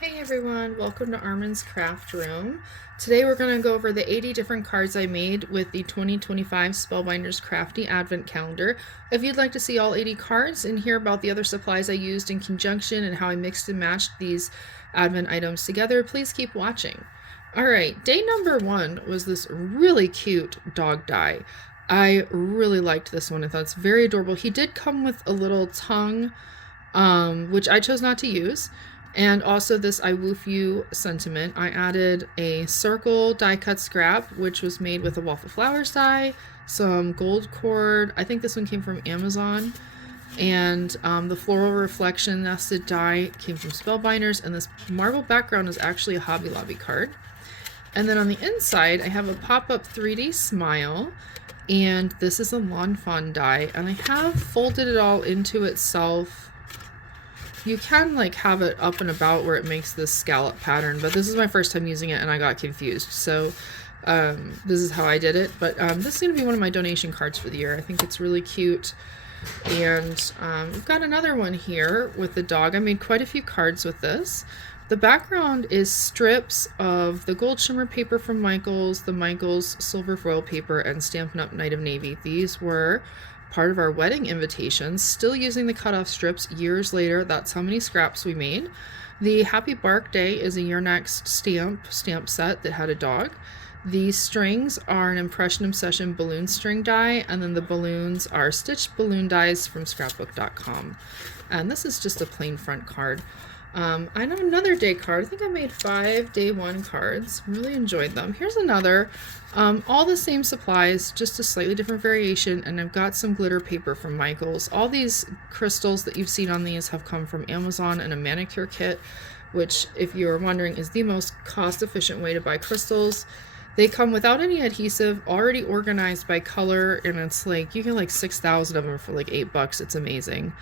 Hey everyone, welcome to Armen's Craft Room. Today we're going to go over the 80 different cards I made with the 2025 Spellbinders Crafty Advent Calendar. If you'd like to see all 80 cards and hear about the other supplies I used in conjunction and how I mixed and matched these Advent items together, please keep watching. Alright, day number 1 was this really cute dog die. I really liked this one. I thought it's very adorable. He did come with a little tongue, which I chose not to use. And also this I woof you sentiment. I added a circle die cut scrap, which was made with a waffle flowers die, some gold cord. I think this one came from Amazon. And the floral reflection nested die came from Spellbinders. And this marble background is actually a Hobby Lobby card. And then on the inside, I have a pop-up 3D smile. And this is a lawn fawn die. And I have folded it all into itself. You can like have it up and about where it makes this scallop pattern, but this is my first time using it and I got confused. So this is how I did it. But this is going to be one of my donation cards for the year. I think it's really cute. And we've got another one here with the dog. I made quite a few cards with this. The background is strips of the gold shimmer paper from Michaels, the Michaels silver foil paper, and Stampin' Up! Night of Navy. These were part of our wedding invitations, still using the cutoff strips years later. That's how many scraps we made. The Happy Bark Day is a Your Next stamp set that had a dog. The strings are an Impression Obsession balloon string die, and then the balloons are stitched balloon dies from scrapbook.com. And this is just a plain front card. I know another day card. I think I made 5 day 1 cards. Really enjoyed them. Here's another. All the same supplies, just a slightly different variation, and I've got some glitter paper from Michaels. All these crystals that you've seen on these have come from Amazon and a manicure kit, which, if you're wondering, is the most cost-efficient way to buy crystals. They come without any adhesive, already organized by color, and it's like, you get like 6,000 of them for like $8. It's amazing.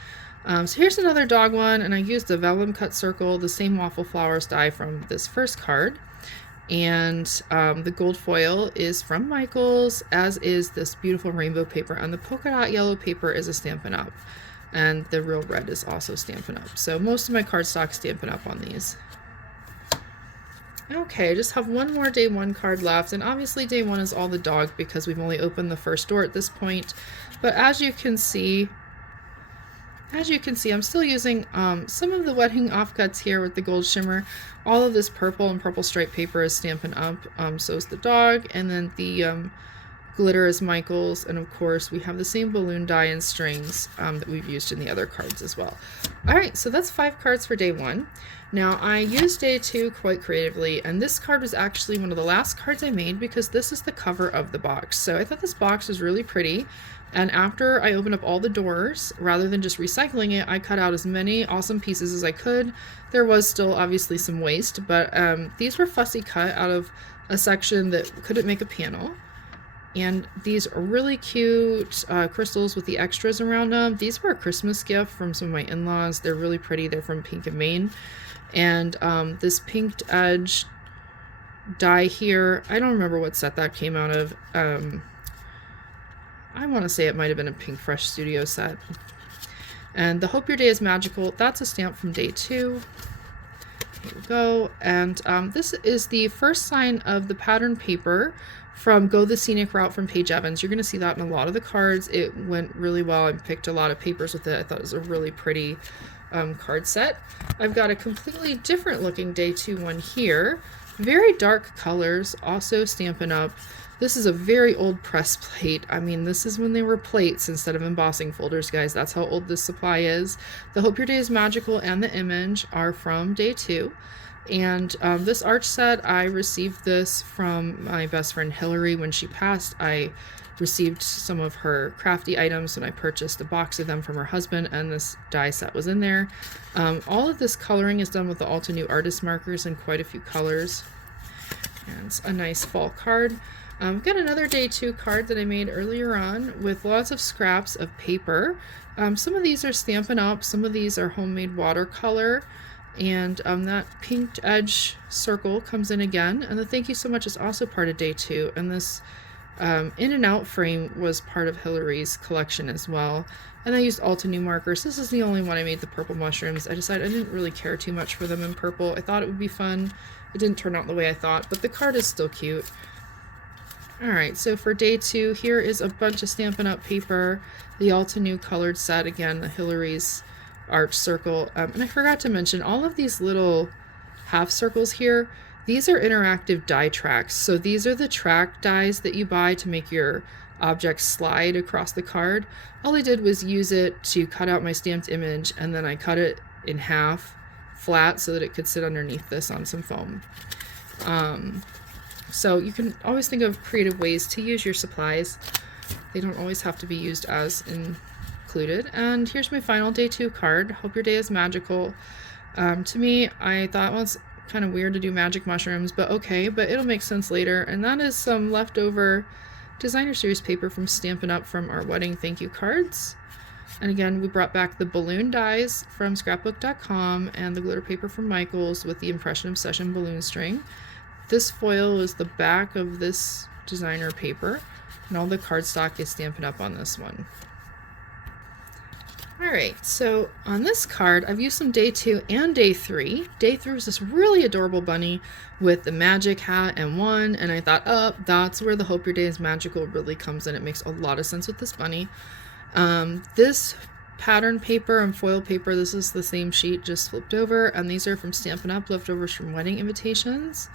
So here's another dog one, and I used a vellum cut circle, the same waffle flowers die from this first card. And the gold foil is from Michaels, as is this beautiful rainbow paper, and the polka dot yellow paper is a Stampin' Up! And the real red is also Stampin' Up! So most of my cardstock Stampin' Up! On these. Okay, I just have one more day 1 card left, and obviously day 1 is all the dog because we've only opened the first door at this point. But as you can see, I'm still using some of the wedding offcuts here with the gold shimmer. All of this purple and purple stripe paper is Stampin' Up! So is the dog, and then the glitter is Michaels, and of course we have the same balloon die and strings that we've used in the other cards as well. Alright, so that's 5 cards for day 1. Now I used day 2 quite creatively, and this card was actually one of the last cards I made because this is the cover of the box. So I thought this box was really pretty. And after I opened up all the doors, rather than just recycling it, I cut out as many awesome pieces as I could. There was still obviously some waste, but these were fussy cut out of a section that couldn't make a panel. And these are really cute crystals with the extras around them. These were a Christmas gift from some of my in-laws. They're really pretty. They're from Pink and Maine. And this pinked edge die here, I don't remember what set that came out of. I want to say it might have been a Pink Fresh Studio set. And the Hope Your Day is Magical, that's a stamp from day 2. Here we go. And this is the first sign of the pattern paper from Go the Scenic Route from Paige Evans. You're going to see that in a lot of the cards. It went really well. I picked a lot of papers with it. I thought it was a really pretty card set. I've got a completely different looking day 2 one here. Very dark colors, also Stampin' Up! This is a very old press plate. I mean, this is when they were plates instead of embossing folders, guys. That's how old this supply is. The Hope Your Day is Magical and the image are from day 2. And this arch set, I received this from my best friend Hillary when she passed. I received some of her crafty items and I purchased a box of them from her husband, and this die set was in there. All of this coloring is done with the Alta New Artist markers in quite a few colors. And it's a nice fall card. I've got another day 2 card that I made earlier on with lots of scraps of paper. Some of these are Stampin' Up!, some of these are homemade watercolor, and that pinked edge circle comes in again, and the thank you so much is also part of day 2, and this In and Out frame was part of Hillary's collection as well. And I used Alta New markers. This is the only one I made, the purple mushrooms. I decided I didn't really care too much for them in purple. I thought it would be fun. It didn't turn out the way I thought, but the card is still cute. Alright, so for day 2, here is a bunch of Stampin' Up! Paper, the Alta New colored set, again, the Hillary's arch circle. And I forgot to mention, all of these little half circles here, these are interactive die tracks. So these are the track dies that you buy to make your objects slide across the card. All I did was use it to cut out my stamped image, and then I cut it in half flat so that it could sit underneath this on some foam. So you can always think of creative ways to use your supplies. They don't always have to be used as included. And here's my final day 2 card. Hope your day is magical. To me, I thought, well, it's kind of weird to do magic mushrooms, but okay, but it'll make sense later. And that is some leftover designer series paper from Stampin' Up! From our wedding thank you cards. And again, we brought back the balloon dies from scrapbook.com and the glitter paper from Michaels with the Impression Obsession balloon string. This foil is the back of this designer paper, and all the cardstock is Stampin' Up! On this one. Alright, so on this card, I've used some day 2 and day 3. Day 3 was this really adorable bunny with the magic hat and one, and I thought, oh, that's where the Hope Your Day is Magical really comes in. It makes a lot of sense with this bunny. This pattern paper and foil paper, this is the same sheet, just flipped over, and these are from Stampin' Up! Leftovers from wedding invitations.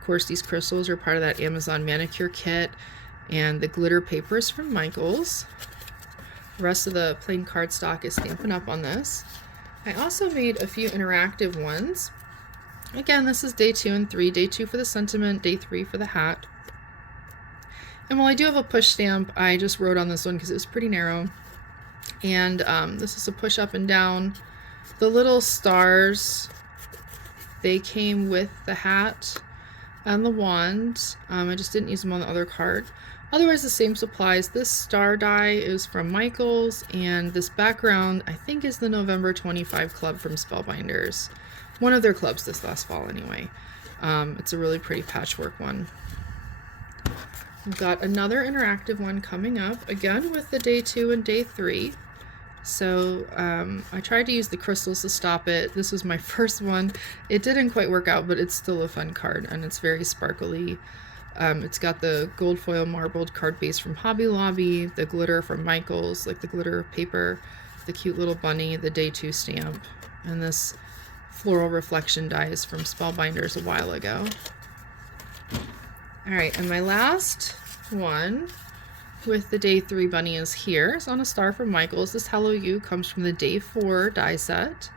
Of course, these crystals are part of that Amazon manicure kit, and the glitter paper is from Michaels. The rest of the plain cardstock is Stampin' Up! On this. I also made a few interactive ones. Again, this is day 2 and 3. Day 2 for the sentiment, day 3 for the hat. And while I do have a push stamp, I just wrote on this one because it was pretty narrow. And this is a push up and down. The little stars, they came with the hat and the wand. I just didn't use them on the other card. Otherwise, the same supplies. This star die is from Michaels, and this background, I think, is the November 25 club from Spellbinders. One of their clubs this last fall, anyway. It's a really pretty patchwork one. We've got another interactive one coming up, again with the day 2 and day 3. So I tried to use the crystals to stop it. This was my first one. It didn't quite work out, but it's still a fun card, and it's very sparkly. It's got the gold foil marbled card base from Hobby Lobby, the glitter from Michaels, like the glitter paper, the cute little bunny, the day 2 stamp, and this floral reflection die is from Spellbinders a while ago. Alright, and my last one with the day 3 bunny is here. It's on a star from Michaels. This Hello You comes from the day 4 die set.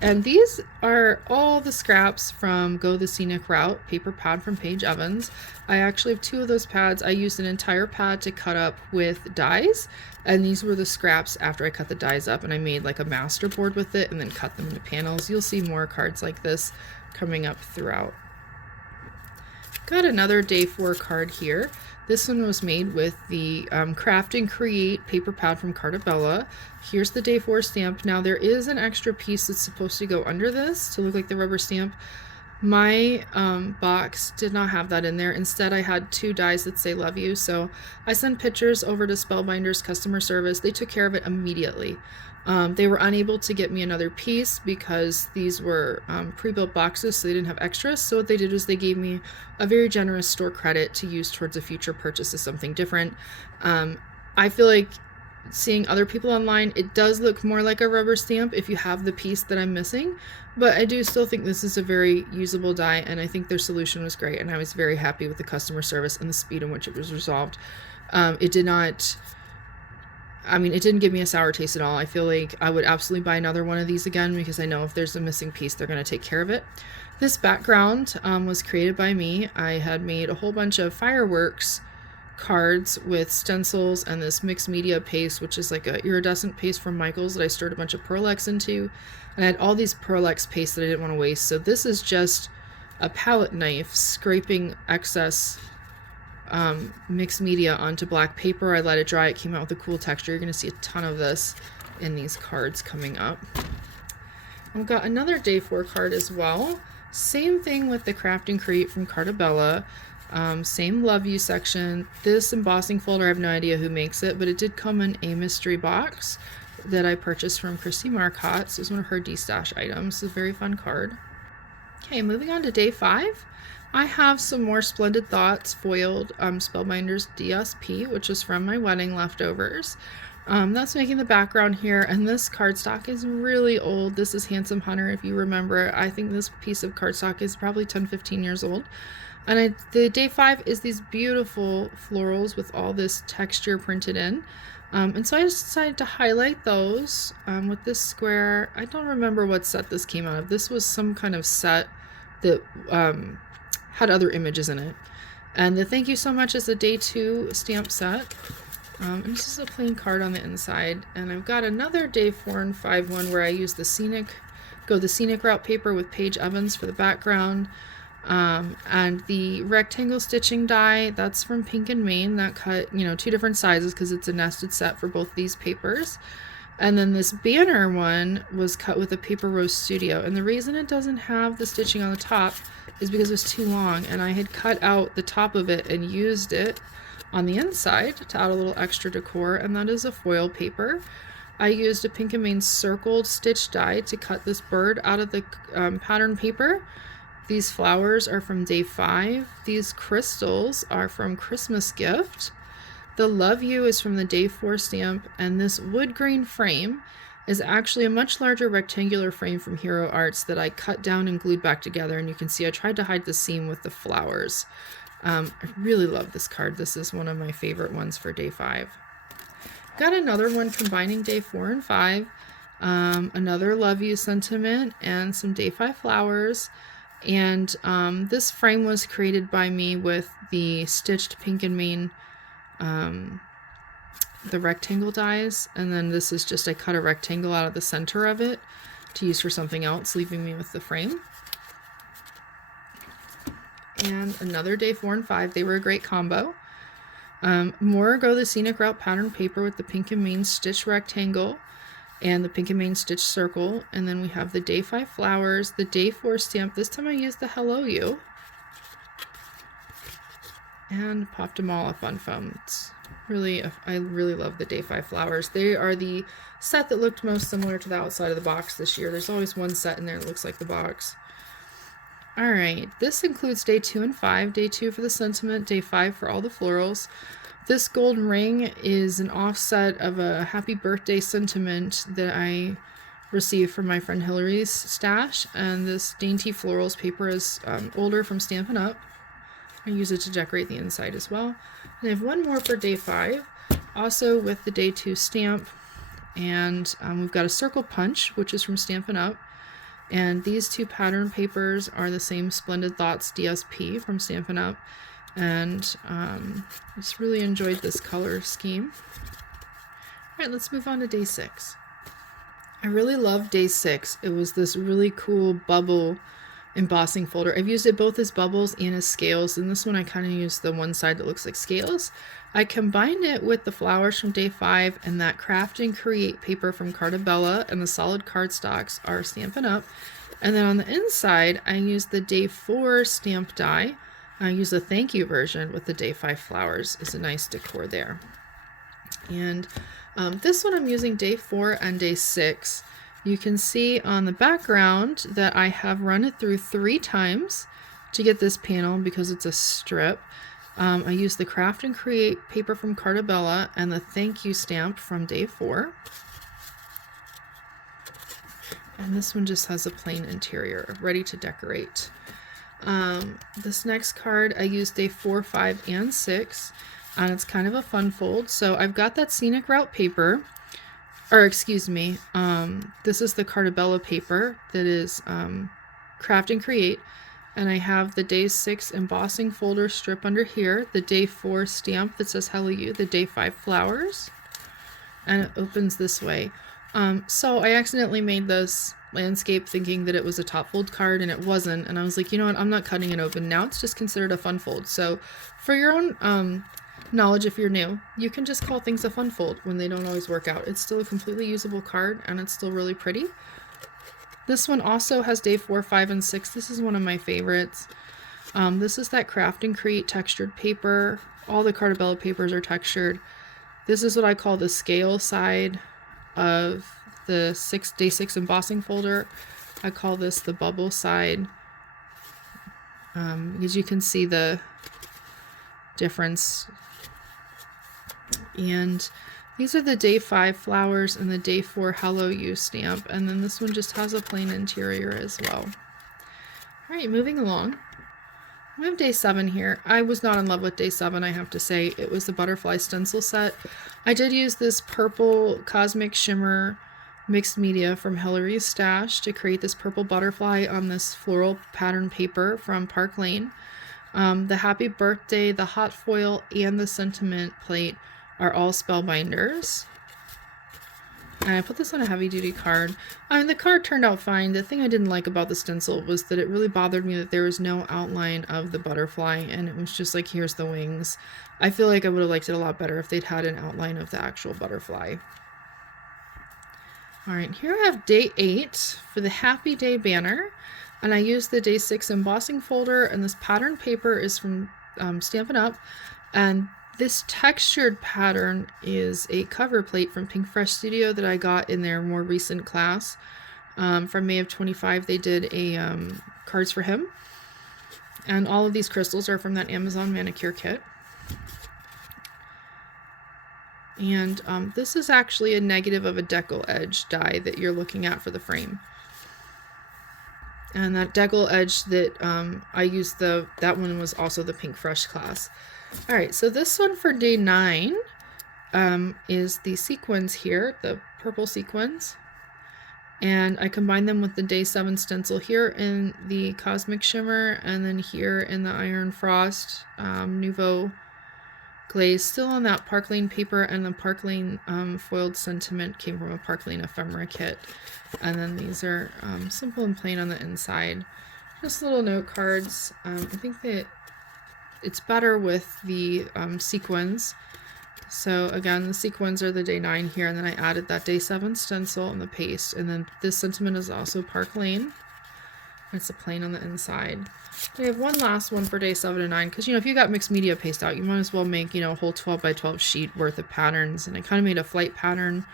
And these are all the scraps from Go the Scenic Route paper pad from Paige Evans. I actually have 2 of those pads. I used an entire pad to cut up with dies, and these were the scraps after I cut the dies up, and I made like a master board with it and then cut them into panels. You'll see more cards like this coming up throughout. Got another day 4 card here. This one was made with the Craft and Create paper pad from Cartabella. Here's the day 4 stamp. Now there is an extra piece that's supposed to go under this to look like the rubber stamp. My box did not have that in there. Instead, I had 2 dies that say love you. So I sent pictures over to Spellbinders customer service. They took care of it immediately. They were unable to get me another piece because these were pre-built boxes, so they didn't have extras. So what they did was they gave me a very generous store credit to use towards a future purchase of something different. I feel like seeing other people online, it does look more like a rubber stamp if you have the piece that I'm missing, but I do still think this is a very usable die, and I think their solution was great, and I was very happy with the customer service and the speed in which it was resolved. It didn't give me a sour taste at all. I feel like I would absolutely buy another one of these again because I know if there's a missing piece, they're going to take care of it. This background was created by me. I had made a whole bunch of fireworks cards with stencils and this mixed media paste, which is like a iridescent paste from Michaels that I stirred a bunch of Pearl X into. And I had all these Pearl X paste that I didn't want to waste. So this is just a palette knife scraping excess mixed media onto black paper. I let it dry. It came out with a cool texture. You're going to see a ton of this in these cards coming up. I've got another day 4 card as well. Same thing with the Craft and Create from Cartabella. Same love you section. This embossing folder, I have no idea who makes it, but it did come in a mystery box that I purchased from Christy Marcotte. So it's one of her D-stash items. It's a very fun card. Okay, moving on to day 5. I have some more Splendid Thoughts foiled Spellbinders DSP, which is from my wedding leftovers. That's making the background here, and this cardstock is really old. This is Handsome Hunter, if you remember. I think this piece of cardstock is probably 10-15 years old. And the day 5 is these beautiful florals with all this texture printed in. And so I just decided to highlight those with this square. I don't remember what set this came out of. This was some kind of set that had other images in it. And the thank you so much is a day 2 stamp set. And this is a plain card on the inside. And I've got another day 4 and 5 one where I use the scenic route paper with Paige Evans for the background. And the rectangle stitching die, that's from Pink and Main. That cut, 2 different sizes because it's a nested set for both these papers. And then this banner one was cut with a Paper Rose Studio. And the reason it doesn't have the stitching on the top is because it was too long, and I had cut out the top of it and used it on the inside to add a little extra decor, and that is a foil paper. I used a Pink and Main circled stitch die to cut this bird out of the pattern paper. These flowers are from day 5. These crystals are from Christmas Gift. The Love You is from the day 4 stamp, and this wood grain frame is actually a much larger rectangular frame from Hero Arts that I cut down and glued back together, and you can see I tried to hide the seam with the flowers. I really love this card. This is one of my favorite ones for day 5. Got another one combining day 4 and 5, another Love You sentiment, and some day 5 flowers. And this frame was created by me with the stitched Pink and Main, the rectangle dies, and then this is just I cut a rectangle out of the center of it to use for something else, leaving me with the frame. And another day 4 and 5, they were a great combo. More go the scenic route pattern paper with the Pink and Main stitch rectangle and the Pink and Main stitch circle, and then we have the day 5 flowers, the day 4 stamp. This time I used the Hello You and popped them all up on foam. I really love the day 5 flowers. They are the set that looked most similar to the outside of the box this year. There's always one set in there that looks like the box. Alright, this includes day 2 and 5. Day 2 for the sentiment, day 5 for all the florals. This gold ring is an offset of a happy birthday sentiment that I received from my friend Hillary's stash, and this dainty florals paper is older from Stampin' Up. I use it to decorate the inside as well. And I have one more for day 5, also with the day 2 stamp, and we've got a circle punch, which is from Stampin' Up. And these 2 pattern papers are the same Splendid Thoughts DSP from Stampin' Up. And I just really enjoyed this color scheme. Alright, let's move on to day 6. I really love day 6. It was this really cool bubble embossing folder. I've used it both as bubbles and as scales, and this one I kind of used the one side that looks like scales. I combined it with the flowers from day 5 and that Craft and Create paper from Cartabella, and the solid cardstocks are Stampin' Up. And then on the inside, I used the day 4 stamp die. I use a thank you version with the day 5 flowers. It's a nice decor there. And this one I'm using day 4 and day 6. You can see on the background that I have run it through 3 times to get this panel because it's a strip. I used the Craft and Create paper from Cartabella and the thank you stamp from day 4. And this one just has a plain interior, ready to decorate. This next card I used day 4, 5, and 6, and it's kind of a fun fold. So I've got that scenic route paper, or excuse me, this is the Cartabella paper that is Craft and Create, and I have the day 6 embossing folder strip under here, the day 4 stamp that says Hello You, the day 5 flowers, and it opens this way. So I accidentally made this landscape thinking that it was a top fold card, and it wasn't, and I was like, you know what, I'm not cutting it open. Now it's just considered a fun fold. So for your own knowledge, if you're new, you can just call things a fun fold when they don't always work out. It's still a completely usable card, and it's still really pretty. This one also has day 4, 5, and 6. This is one of my favorites. This is that Craft and Create textured paper. All the Cartabella papers are textured. This is what I call the scale side of the day 6 embossing folder. I call this the bubble side, because you can see the difference. And these are the day 5 flowers and the day 4 Hello You stamp, and then this one just has a plain interior as well. All right, moving along. We have day 7 here. I was not in love with day 7, I have to say. It was the butterfly stencil set. I did use this purple Cosmic Shimmer mixed media from Hillary's stash to create this purple butterfly on this floral pattern paper from Park Lane. The Happy Birthday, the hot foil, and the sentiment plate are all Spellbinders. And I put this on a heavy duty card. The card turned out fine. The thing I didn't like about the stencil was that it really bothered me that there was no outline of the butterfly, and it was just like, here's the wings. I feel like I would have liked it a lot better if they'd had an outline of the actual butterfly. Alright, here I have day 8 for the Happy Day banner, and I used the day 6 embossing folder, and this pattern paper is from Stampin' Up, and this textured pattern is a cover plate from Pink Fresh Studio that I got in their more recent class. From May of 25, they did a cards for him. And all of these crystals are from that Amazon manicure kit. And this is actually a negative of a decal edge die that you're looking at for the frame. And that decal edge that I used, that one was also the Pink Fresh class. Alright, so this one for day 9 is the sequins here, the purple sequins. And I combined them with the day 7 stencil here in the Cosmic Shimmer, and then here in the Iron Frost Nouveau glaze, still on that Park Lane paper, and the Park Lane foiled sentiment came from a Park Lane ephemera kit. And then these are simple and plain on the inside. Just little note cards. I think that it's better with the sequins. So again, the sequins are the day 9 here, and then I added that day 7 stencil and the paste. And then this sentiment is also Park Lane. It's a plain on the inside. We have one last one for day 7 and 9, because if you got mixed media paste out, you might as well make a whole 12 by 12 sheet worth of patterns. And I kind of made a flight pattern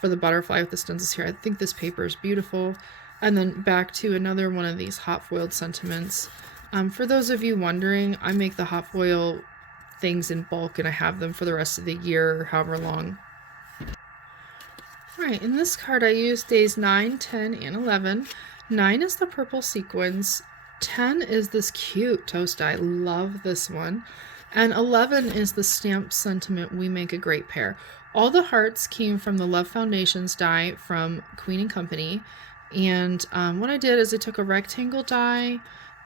for the butterfly with the stencils here. I think this paper is beautiful. And then back to another one of these hot foiled sentiments. For those of you wondering, I make the hot foil things in bulk, and I have them for the rest of the year, or however long. Alright, in this card I used days 9, 10, and 11. 9 is the purple sequins. 10 is this cute toast die. Love this one. And 11 is the stamped sentiment, we make a great pair. All the hearts came from the Love Foundations die from Queen & Company. And what I did is I took a rectangle die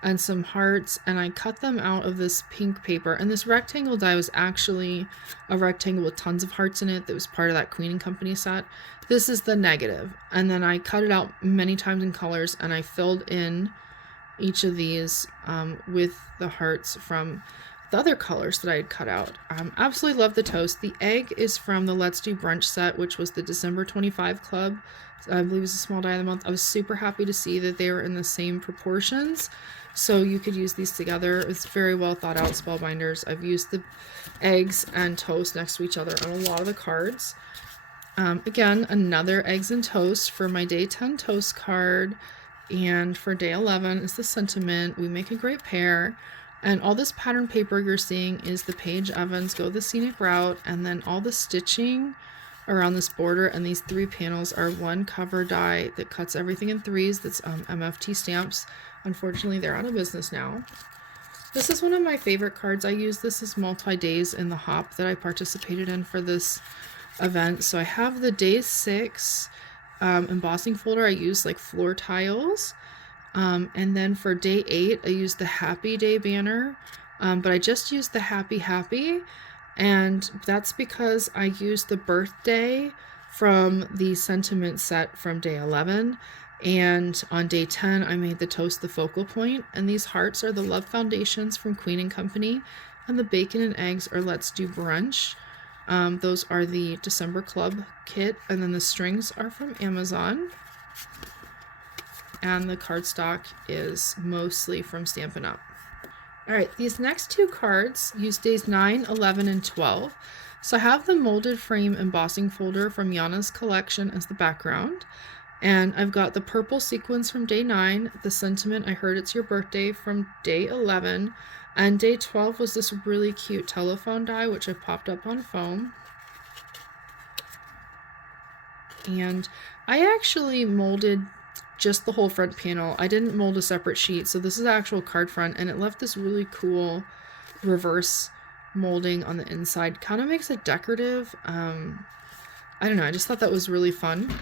and some hearts, and I cut them out of this pink paper. And this rectangle die was actually a rectangle with tons of hearts in it that was part of that Queen & Company set. This is the negative. And then I cut it out many times in colors, and I filled in each of these with the hearts from the other colors that I had cut out. Absolutely love the toast. The egg is from the Let's Do Brunch set, which was the December 25 club. I believe it was a small die of the month. I was super happy to see that they were in the same proportions, so you could use these together. It's very well thought out Spellbinders. I've used the eggs and toast next to each other on a lot of the cards. Again, another eggs and toast for my day 10 toast card, and for day 11 is the sentiment, we make a great pair. And all this pattern paper you're seeing is the Paige Evans Go the Scenic Route, and then all the stitching around this border, and these 3 panels are one cover die that cuts everything in 3s. That's MFT stamps. Unfortunately, they're out of business now. This is one of my favorite cards. I use this as multi-days in the hop that I participated in for this event. So I have the day 6 embossing folder. I use like floor tiles. And then for day 8, I used the Happy Day banner, but I just used the Happy, and that's because I used the birthday from the sentiment set from day 11, and on day 10, I made the toast the focal point, and these hearts are the Love Foundations from Queen & Company, and the bacon and eggs are Let's Do Brunch. Those are the December Club kit, and then the strings are from Amazon. And the cardstock is mostly from Stampin' Up. All right, these next two cards use days 9, 11, and 12. So I have the molded frame embossing folder from Yana's collection as the background. And I've got the purple sequins from day 9, the sentiment I heard it's your birthday from day 11, and day 12 was this really cute telephone die, which I popped up on foam. And I actually molded just the whole front panel. I didn't mold a separate sheet, so this is actual card front, and it left this really cool reverse molding on the inside. Kind of makes it decorative. I don't know, I just thought that was really fun.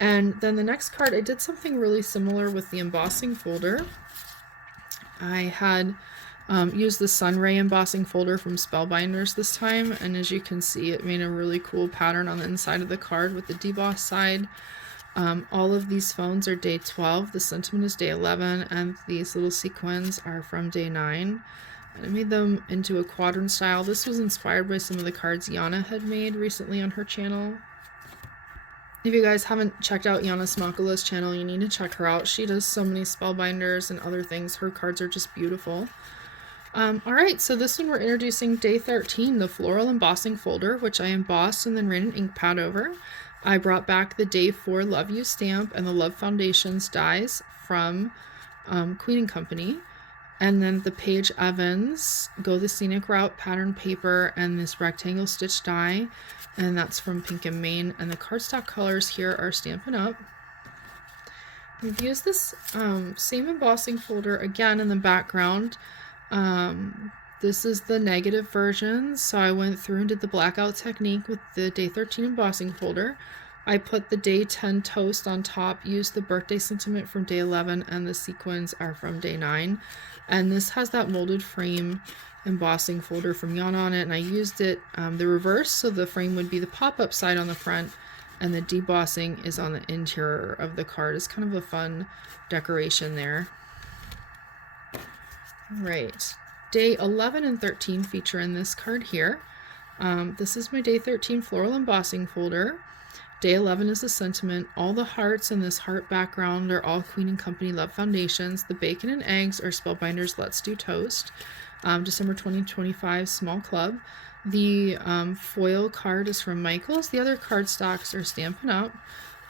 And then the next card, I did something really similar with the embossing folder. I had used the Sunray embossing folder from Spellbinders this time, and as you can see, it made a really cool pattern on the inside of the card with the deboss side. All of these phones are day 12, the sentiment is day 11, and these little sequins are from day 9. And I made them into a quadrant style. This was inspired by some of the cards Yana had made recently on her channel. If you guys haven't checked out Yana Smakala's channel, you need to check her out. She does so many Spellbinders and other things. Her cards are just beautiful. Alright, so this one we're introducing day 13, the floral embossing folder, which I embossed and then ran an ink pad over. I brought back the day 4 Love You stamp and the Love Foundations dies from Queen & Company. And then the Paige Evans Go the Scenic Route pattern paper and this rectangle stitch die, and that's from Pink and Main. And the cardstock colors here are Stampin' Up. We've used this same embossing folder again in the background. This is the negative version, so I went through and did the blackout technique with the day 13 embossing folder. I put the day 10 toast on top, used the birthday sentiment from day 11, and the sequins are from day 9. And this has that molded frame embossing folder from Yana on it, and I used it the reverse, so the frame would be the pop-up side on the front, and the debossing is on the interior of the card. It's kind of a fun decoration there. Right. Day 11 and 13 feature in this card here. This is my day 13 floral embossing folder. Day 11 is the sentiment. All the hearts in this heart background are all Queen & Company Love Foundations. The bacon and eggs are Spellbinders Let's Do Toast. December 2025 Small Club. The foil card is from Michaels. The other card stocks are Stampin' Up.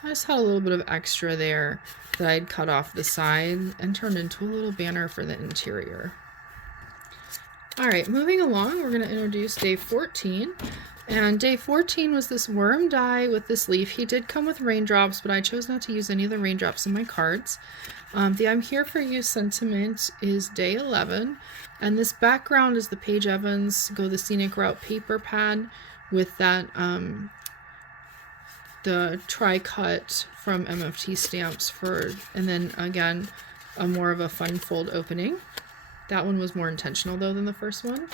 I just had a little bit of extra there that I'd cut off the side and turned into a little banner for the interior. Alright, moving along, we're going to introduce day 14. And day 14 was this worm die with this leaf. He did come with raindrops, but I chose not to use any of the raindrops in my cards. The I'm Here For You sentiment is day 11. And this background is the Paige Evans Go the Scenic Route paper pad with that the tri-cut from MFT stamps and then again a more of a fun fold opening. That one was more intentional though than the first one.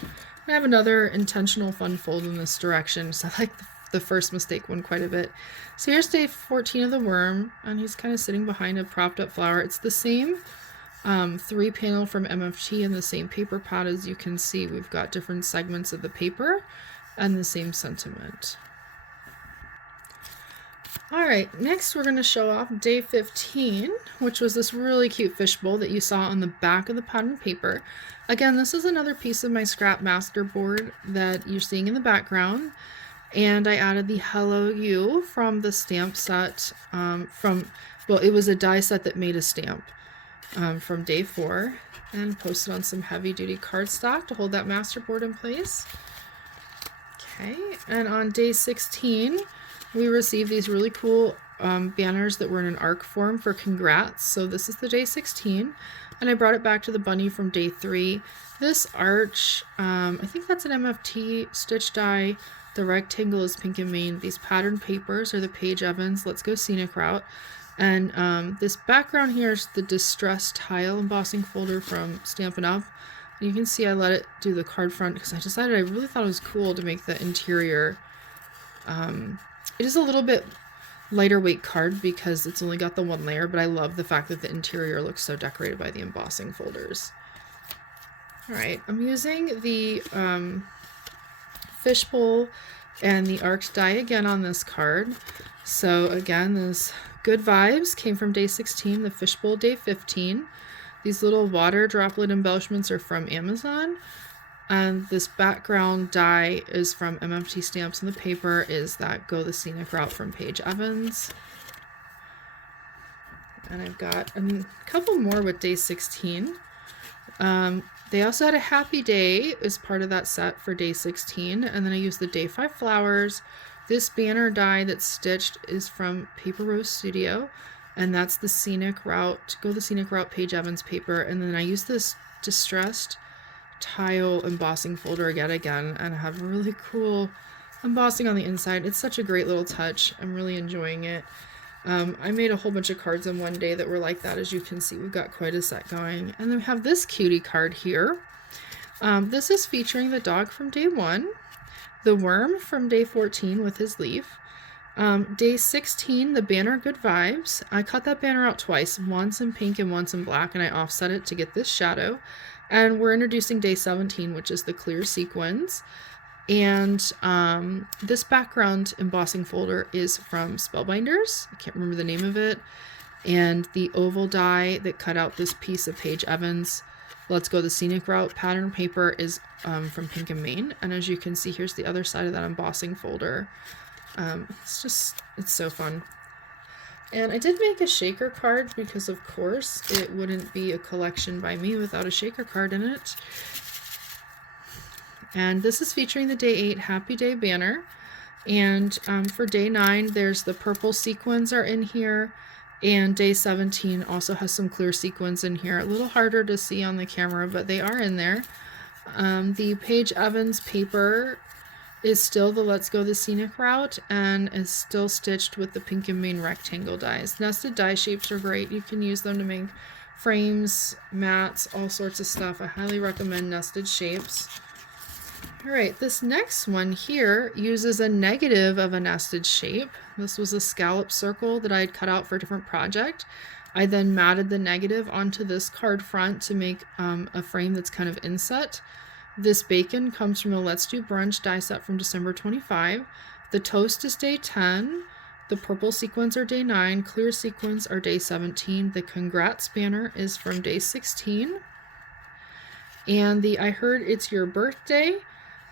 I have another intentional fun fold in this direction, so I like the first mistake one quite a bit. So here's day 14 of the worm, and he's kind of sitting behind a propped up flower. It's the same 3 panel from MFT and the same paper pad. As you can see, we've got different segments of the paper and the same sentiment. Alright, next we're going to show off day 15, which was this really cute fishbowl that you saw on the back of the pattern paper. Again, this is another piece of my scrap master board that you're seeing in the background. And I added the Hello You from the stamp set it was a die set that made a stamp from day 4, and posted on some heavy duty cardstock to hold that master board in place. Okay, and on day 16, we received these really cool banners that were in an arc form for congrats. So this is the day 16, and I brought it back to the bunny from day 3. This arch, I think that's an MFT stitch die. The rectangle is Pink and Main. These pattern papers are the Paige Evans Let's Go Scenic Route. And this background here is the Distressed Tile embossing folder from Stampin' Up. You can see I let it do the card front because I decided I really thought it was cool to make the interior. It is a little bit lighter weight card because it's only got the 1 layer, but I love the fact that the interior looks so decorated by the embossing folders. Alright, I'm using the fishbowl and the arched die again on this card. So again, this Good Vibes came from day 16, the fishbowl day 15. These little water droplet embellishments are from Amazon. And this background die is from MFT Stamps, and the paper is that Go the Scenic Route from Paige Evans. And I've got a couple more with day 16. They also had a happy day as part of that set for day 16. And then I used the day 5 flowers. This banner die that's stitched is from Paper Rose Studio. And that's the Scenic Route, Go the Scenic Route Paige Evans paper. And then I used this distressed tile embossing folder yet again, and I have really cool embossing on the inside. It's such a great little touch. I'm really enjoying it. I made a whole bunch of cards in one day that were like that. As you can see, we've got quite a set going. And then we have this cutie card here. This is featuring the dog from day 1, the worm from day 14 with his leaf, day 16, the banner Good Vibes. I cut that banner out twice, once in pink and once in black, and I offset it to get this shadow. And we're introducing day 17, which is the clear sequins. And this background embossing folder is from Spellbinders. I can't remember the name of it. And the oval die that cut out this piece of Paige Evans, Let's Go the Scenic Route pattern paper, is from Pink and Maine. And as you can see, here's the other side of that embossing folder. It's so fun. And I did make a shaker card because, of course, it wouldn't be a collection by me without a shaker card in it. And this is featuring the day 8 Happy Day banner. And for day 9, there's the purple sequins are in here. And day 17 also has some clear sequins in here. A little harder to see on the camera, but they are in there. The Paige Evans paper is still the Let's Go the Scenic Route and is still stitched with the Pink and Maine rectangle dies. Nested die shapes are great. You can use them to make frames, mats, all sorts of stuff. I highly recommend nested shapes. All right, this next one here uses a negative of a nested shape. This was a scallop circle that I had cut out for a different project. I then matted the negative onto this card front to make a frame that's kind of inset. This bacon comes from the Let's Do Brunch die set from December 25. The toast is day 10. The purple sequins are day 9. Clear sequins are day 17. The congrats banner is from day 16. And the I Heard It's Your Birthday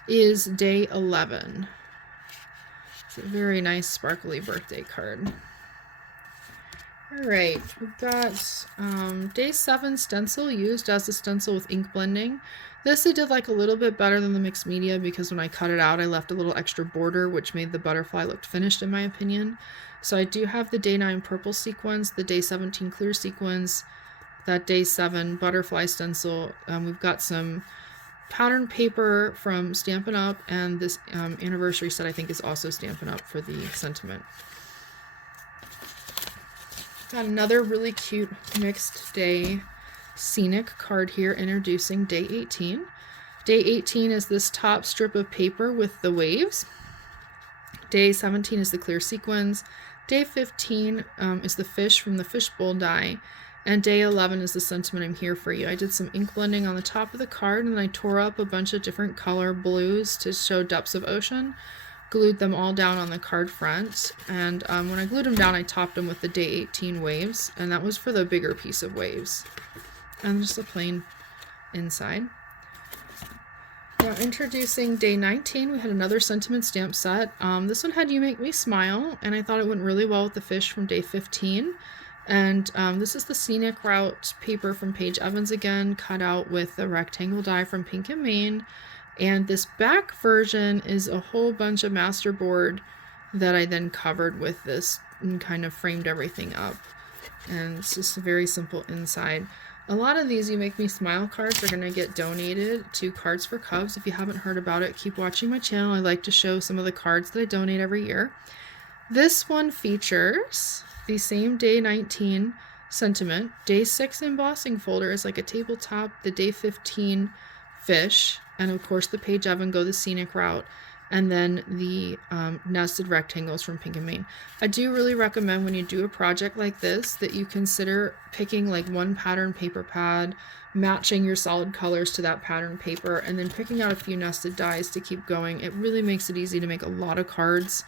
is day 11. It's a very nice sparkly birthday card. All right, we've got day 7 stencil used as a stencil with ink blending. This I did like a little bit better than the mixed media because when I cut it out, I left a little extra border, which made the butterfly look finished in my opinion. So I do have the day 9 purple sequins, the day 17 clear sequins, that day 7 butterfly stencil. We've got some pattern paper from Stampin' Up, and this anniversary set I think is also Stampin' Up for the sentiment. Got another really cute mixed day scenic card here introducing day 18. Day 18 is this top strip of paper with the waves. Day 17 is the clear sequins. Day 15 is the fish from the fishbowl die. And day 11 is the sentiment I'm here for you. I did some ink blending on the top of the card, and then I tore up a bunch of different color blues to show depths of ocean. Glued them all down on the card front, and when I glued them down, I topped them with the day 18 waves, and that was for the bigger piece of waves. And just a plain inside. Now introducing day 19, we had another sentiment stamp set. This one had You Make Me Smile, and I thought it went really well with the fish from day 15. And this is the Scenic Route paper from Paige Evans again, cut out with the rectangle die from Pink and Maine. And this back version is a whole bunch of masterboard that I then covered with this and kind of framed everything up. And it's just a very simple inside. A lot of these You Make Me Smile cards are going to get donated to Cards for Cubs. If you haven't heard about it, keep watching my channel. I like to show some of the cards that I donate every year. This one features the same day 19 sentiment. Day 6 embossing folder is like a tabletop. The day 15 fish. And of course the Paige Evans Go the Scenic Route. And then the nested rectangles from Pink and Maine. I do really recommend when you do a project like this that you consider picking like one pattern paper pad, matching your solid colors to that pattern paper, and then picking out a few nested dies to keep going. It really makes it easy to make a lot of cards,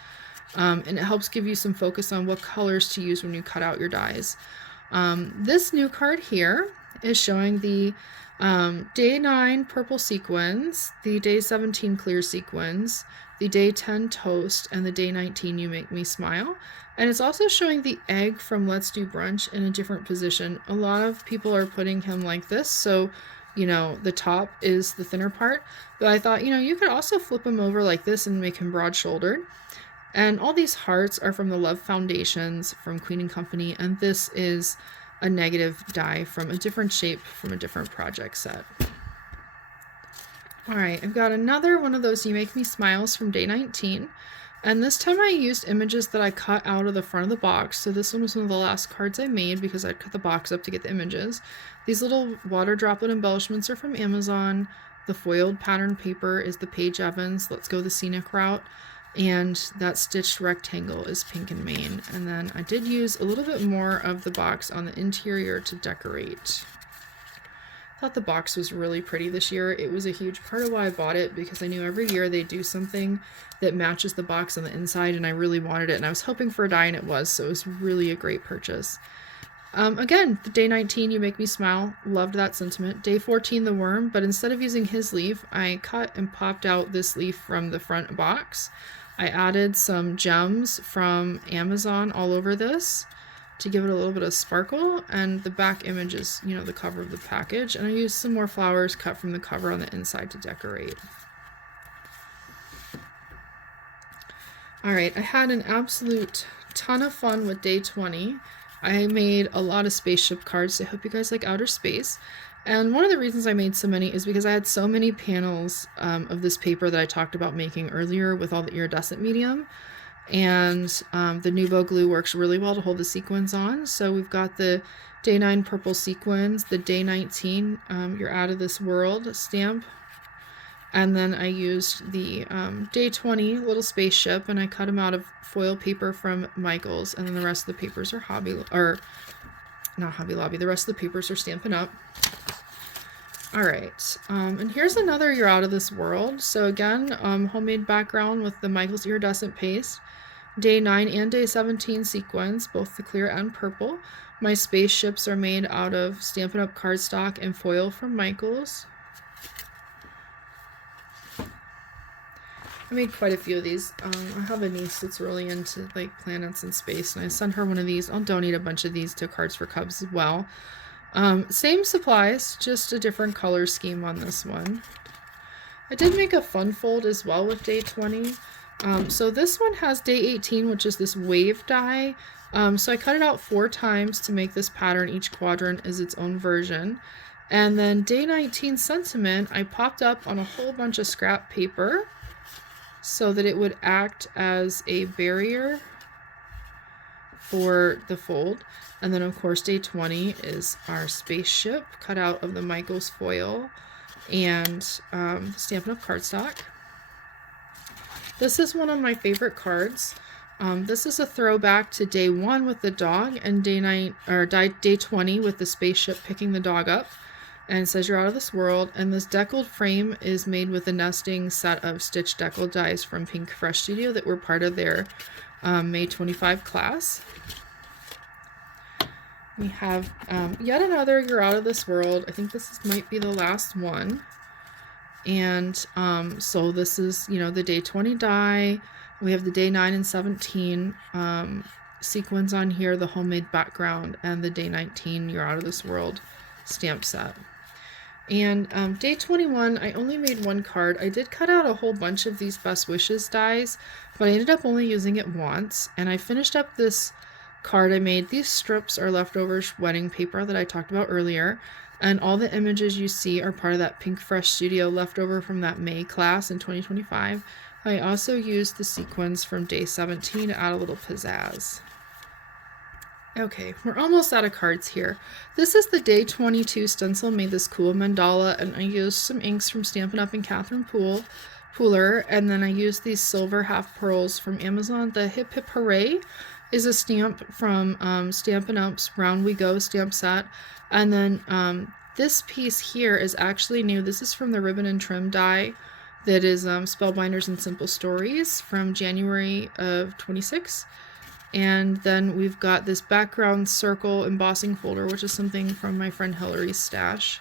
and it helps give you some focus on what colors to use when you cut out your dies. This new card here is showing the day 9 purple sequins, the day 17 clear sequins, the day 10 toast, and the day 19 you make me smile. And it's also showing the egg from Let's Do Brunch in a different position. A lot of people are putting him like this, so you know the top is the thinner part, but I thought, you know, you could also flip him over like this and make him broad-shouldered. And all these hearts are from the Love Foundations from Queen & Company, and this is a negative die from a different shape from a different project set. Alright, I've got another one of those You Make Me Smiles from day 19, and this time I used images that I cut out of the front of the box. So this one was one of the last cards I made because I cut the box up to get the images. These little water droplet embellishments are from Amazon. The foiled pattern paper is the Paige Evans Let's Go the Scenic Route, and that stitched rectangle is Pink and Main. And then I did use a little bit more of the box on the interior to decorate. I thought the box was really pretty this year. It was a huge part of why I bought it, because I knew every year they do something that matches the box on the inside, and I really wanted it, and I was hoping for a die, and it was, so it was really a great purchase. Again, the day 19 You Make Me Smile, loved that sentiment. Day 14 the worm, but instead of using his leaf, I cut and popped out this leaf from the front box. I added some gems from Amazon all over this to give it a little bit of sparkle, and the back image is, you know, the cover of the package, and I used some more flowers cut from the cover on the inside to decorate. Alright, I had an absolute ton of fun with day 20. I made a lot of spaceship cards, so I hope you guys like outer space. And one of the reasons I made so many is because I had so many panels of this paper that I talked about making earlier with all the iridescent medium. And the Nuvo glue works really well to hold the sequins on. So we've got the day 9 purple sequins, the day 19 You're Out of This World stamp, and then I used the day 20 little spaceship, and I cut them out of foil paper from Michaels, and then the rest of the papers are not Hobby Lobby, the rest of the papers are Stampin' Up. Alright, and here's another You're Out of This World. So again, homemade background with the Michaels iridescent paste. Day 9 and day 17 sequins, both the clear and purple. My spaceships are made out of Stampin' Up cardstock and foil from Michaels. I made quite a few of these. I have a niece that's really into like planets and space, and I sent her one of these. I'll donate a bunch of these to Cards for Cubs as well. Same supplies, just a different color scheme on this one. I did make a fun fold as well with day 20. So this one has day 18, which is this wave die. So I cut it out 4 times to make this pattern. Each quadrant is its own version. And then day 19 sentiment, I popped up on a whole bunch of scrap paper so that it would act as a barrier for the fold. And then of course day 20 is our spaceship cut out of the Michaels foil and Stampin' Up cardstock. This is one of my favorite cards. This is a throwback to day 1 with the dog and day 20 with the spaceship picking the dog up. And it says You're Out of This World. And this deckled frame is made with a nesting set of stitched deckled dies from Pink Fresh Studio that were part of their May 25 class. We have yet another You're Out of This World. I think this might be the last one. And so this is, you know, the day 20 die. We have the day 9 and 17 sequins on here, the homemade background, and the day 19 You're Out of This World stamp set. And day 21, I only made 1 card. I did cut out a whole bunch of these Best Wishes dies, but I ended up only using it once. And I finished up this card I made. These strips are leftover wedding paper that I talked about earlier. And all the images you see are part of that Pink Fresh Studio leftover from that May class in 2025. I also used the sequins from day 17 to add a little pizzazz. Okay, we're almost out of cards here. This is the day 22 stencil, made this cool mandala, and I used some inks from Stampin' Up and Catherine Pooler, and then I used these silver half pearls from Amazon. The Hip Hip Hooray is a stamp from Stampin' Up's Round We Go stamp set. And then this piece here is actually new. This is from the Ribbon and Trim die that is Spellbinders and Simple Stories from January of 26. And then we've got this background circle embossing folder, which is something from my friend Hillary's stash.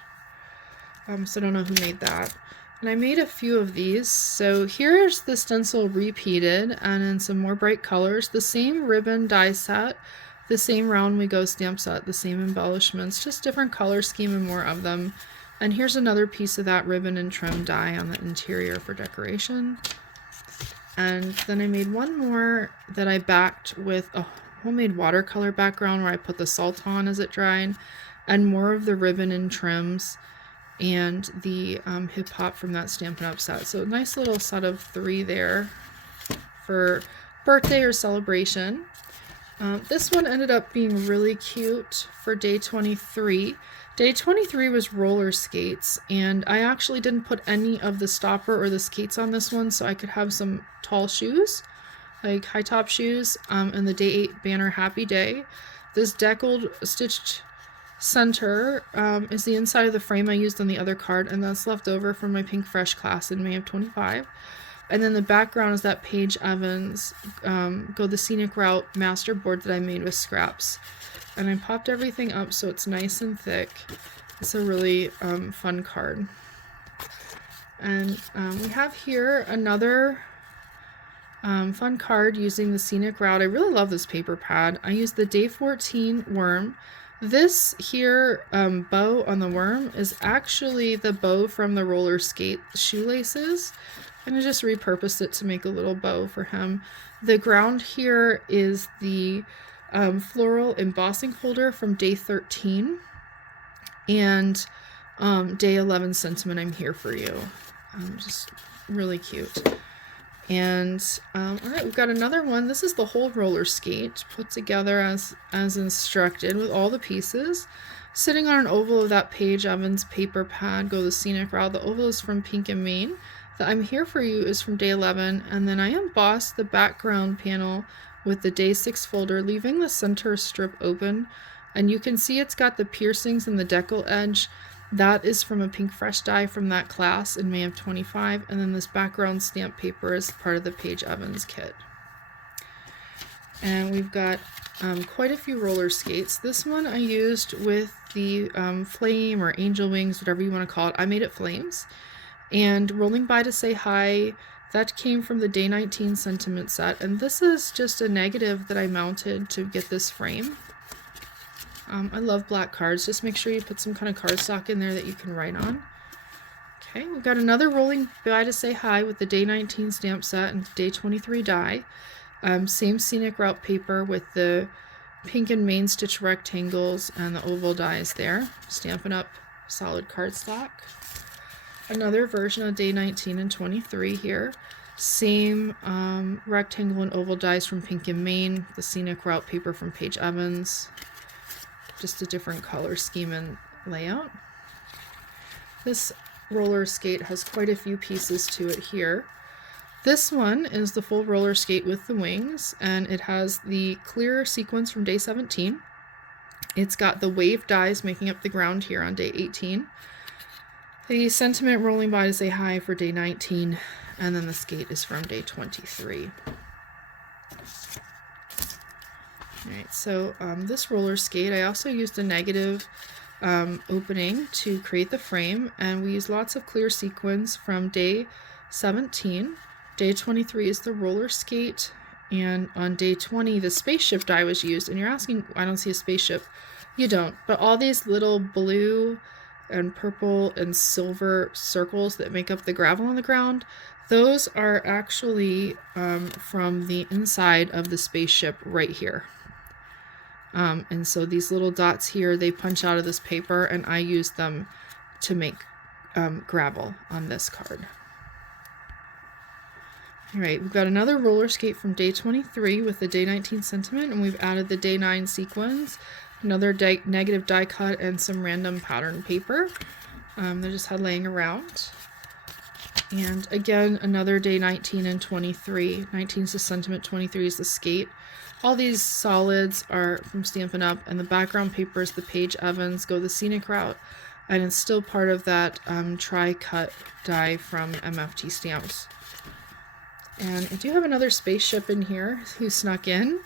So I don't know who made that. And I made a few of these. So here's the stencil repeated and in some more bright colors. The same ribbon die set, the same Round We Go stamp set, the same embellishments, just different color scheme and more of them. And here's another piece of that ribbon and trim die on the interior for decoration. And then I made one more that I backed with a homemade watercolor background where I put the salt on as it dried, and more of the ribbon and trims and the hip hop from that Stampin' Up set. So a nice little set of 3 there for birthday or celebration. This one ended up being really cute for day 23. Day 23 was roller skates, and I actually didn't put any of the stopper or the skates on this one so I could have some tall shoes, like high top shoes, and the day 8 banner Happy Day. This deckled stitched center is the inside of the frame I used on the other card, and that's left over from my Pink Fresh class in May of 25. And then the background is that Paige Evans Go the Scenic Route master board that I made with scraps. And I popped everything up so it's nice and thick. It's a really fun card. And we have here another fun card using the Scenic Route. I really love this paper pad. I used the Day 14 worm. This here bow on the worm is actually the bow from the roller skate shoelaces. And I just repurposed it to make a little bow for him. The ground here is the floral embossing folder from day 13, and day 11 sentiment, I'm here for you. Just really cute. And all right, we've got another one. This is the whole roller skate put together as instructed with all the pieces, sitting on an oval of that Paige Evans paper pad, Go the Scenic Route. The oval is from Pink and Maine. The I'm Here For You is from day 11, and then I embossed the background panel with the day 6 folder, leaving the center strip open, and you can see it's got the piercings in the decal edge. That is from a Pink Fresh die from that class in May of 25, and then this background stamp paper is part of the Paige Evans kit. And we've got quite a few roller skates. This one I used with the flame or angel wings, whatever you want to call it. I made it flames. And Rolling By to Say Hi, that came from the Day 19 sentiment set, and this is just a negative that I mounted to get this frame. I love black cards. Just make sure you put some kind of cardstock in there that you can write on. Okay, we've got another Rolling By to Say Hi with the Day 19 stamp set and Day 23 die. Same Scenic Route paper with the Pink and Main stitch rectangles and the oval dies there. Stampin' Up solid cardstock. Another version of Day 19 and 23 here. Same rectangle and oval dies from Pink and Maine. The Scenic Route paper from Paige Evans. Just a different color scheme and layout. This roller skate has quite a few pieces to it here. This one is the full roller skate with the wings, and it has the clear sequence from Day 17. It's got the wave dies making up the ground here on Day 18. The sentiment Rolling By to Say Hi for Day 19, and then the skate is from Day 23. Alright, so this roller skate, I also used a negative opening to create the frame, and we used lots of clear sequins from Day 17. Day 23 is the roller skate, and on Day 20 the spaceship die was used. And you're asking, I don't see a spaceship. You don't, but all these little blue and purple and silver circles that make up the gravel on the ground, those are actually from the inside of the spaceship right here. And so these little dots here, they punch out of this paper, and I use them to make gravel on this card. Alright, we've got another roller skate from Day 23 with the Day 19 sentiment, and we've added the Day 9 sequins, another negative die cut, and some random pattern paper they just had laying around. And again, another Day 19 and 23. 19 is the sentiment, 23 is the skate. All these solids are from Stampin' Up, and the background paper is the Paige Evans Go the Scenic Route, and it's still part of that tri-cut die from MFT Stamps. And I do have another spaceship in here who snuck in.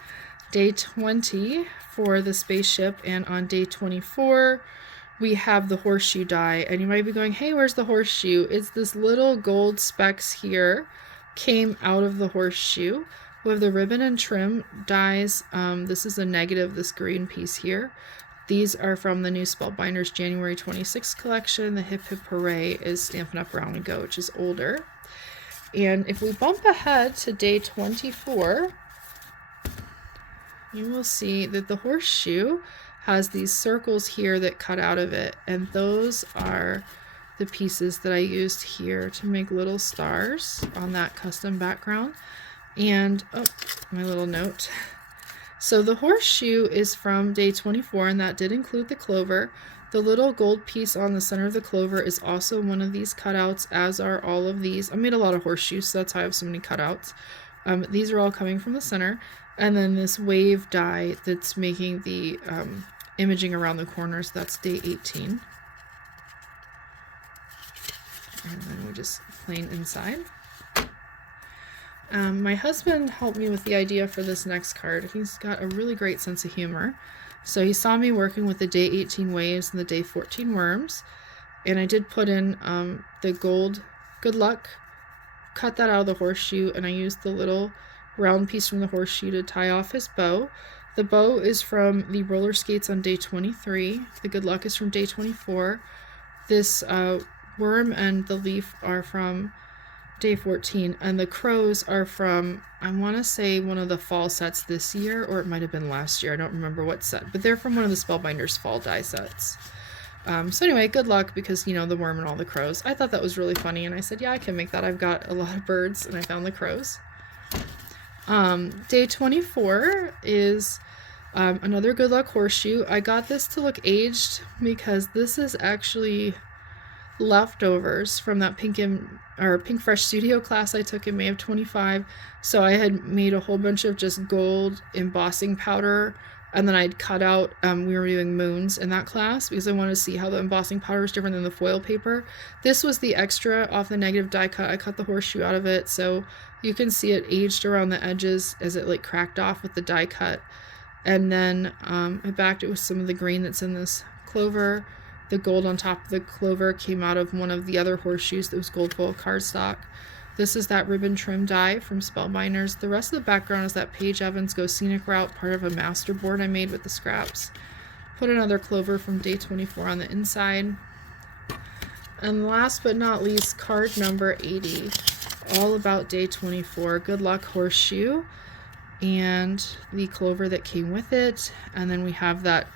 day 20 for the spaceship, and on day 24 we have the horseshoe die. And you might be going, hey, where's the horseshoe? It's this little gold specks here came out of the horseshoe. We have the ribbon and trim dies. This is a negative, this green piece here. These are from the new Spellbinders January 26th collection. The Hip Hip Hooray is Stampin' Up! Round and Go, which is older. And if we bump ahead to day 24, you will see that the horseshoe has these circles here that cut out of it. And those are the pieces that I used here to make little stars on that custom background. And, oh, my little note. So the horseshoe is from day 24, and that did include the clover. The little gold piece on the center of the clover is also one of these cutouts, as are all of these. I made a lot of horseshoes, so that's how I have so many cutouts. These are all coming from the center. And then this wave die that's making the imaging around the corners, that's day 18. And then we just plain inside. My husband helped me with the idea for this next card. He's got a really great sense of humor. So he saw me working with the day 18 waves and the day 14 worms. And I did put in the gold good luck, cut that out of the horseshoe, and I used the little round piece from the horseshoe to tie off his bow. The bow is from the roller skates on day 23. The good luck is from day 24. This worm and the leaf are from day 14, and the crows are from, I want to say, one of the fall sets this year, or it might have been last year. I don't remember what set, but they're from one of the Spellbinders fall die sets. So anyway, good luck, because, you know, the worm and all the crows. I thought that was really funny, and I said, yeah, I can make that. I've got a lot of birds, and I found the crows. Day 24 is another good luck horseshoe. I got this to look aged because this is actually leftovers from that Pink Fresh Studio class I took in May of 25. So I had made a whole bunch of just gold embossing powder, and then I'd cut out, we were doing moons in that class because I wanted to see how the embossing powder was different than the foil paper. This was the extra off the negative die cut. I cut the horseshoe out of it, so you can see it aged around the edges as it like cracked off with the die cut. And then I backed it with some of the green that's in this clover. The gold on top of the clover came out of one of the other horseshoes that was gold foil cardstock. This is that ribbon trim die from Spellbinders. The rest of the background is that Paige Evans Go Scenic Route, part of a master board I made with the scraps. Put another clover from day 24 on the inside. And last but not least, card number 80, all about day 24. Good luck horseshoe and the clover that came with it. And then we have that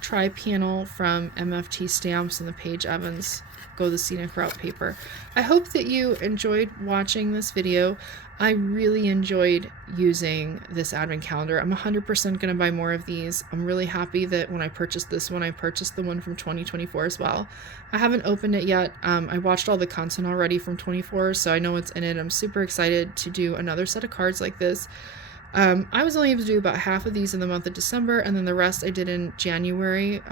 tri-panel from MFT Stamps and the Paige Evans Go the Scenic Route paper. I hope that you enjoyed watching this video. I really enjoyed using this advent calendar. I'm 100% going to buy more of these. I'm really happy that when I purchased this one, I purchased the one from 2024 as well. I haven't opened it yet. I watched all the content already from 24, so I know what's in it. I'm super excited to do another set of cards like this. I was only able to do about half of these in the month of December, and then the rest I did in January.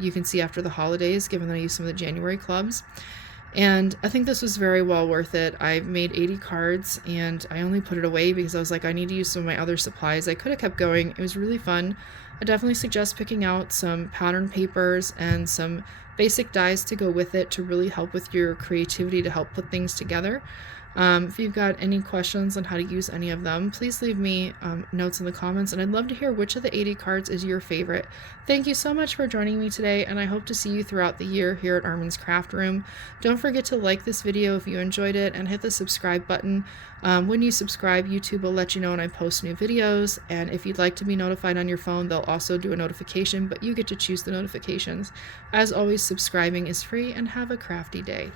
You can see after the holidays, given that I used some of the January clubs. And I think this was very well worth it. I made 80 cards, and I only put it away because I was like, I need to use some of my other supplies. I could have kept going. It was really fun. I definitely suggest picking out some pattern papers and some basic dies to go with it to really help with your creativity to help put things together. If you've got any questions on how to use any of them, please leave me notes in the comments, and I'd love to hear which of the 80 cards is your favorite. Thank you so much for joining me today, and I hope to see you throughout the year here at Armen's Craft Room. Don't forget to like this video if you enjoyed it, and hit the subscribe button. When you subscribe, YouTube will let you know when I post new videos, and if you'd like to be notified on your phone, they'll also do a notification, but you get to choose the notifications. As always, subscribing is free, and have a crafty day.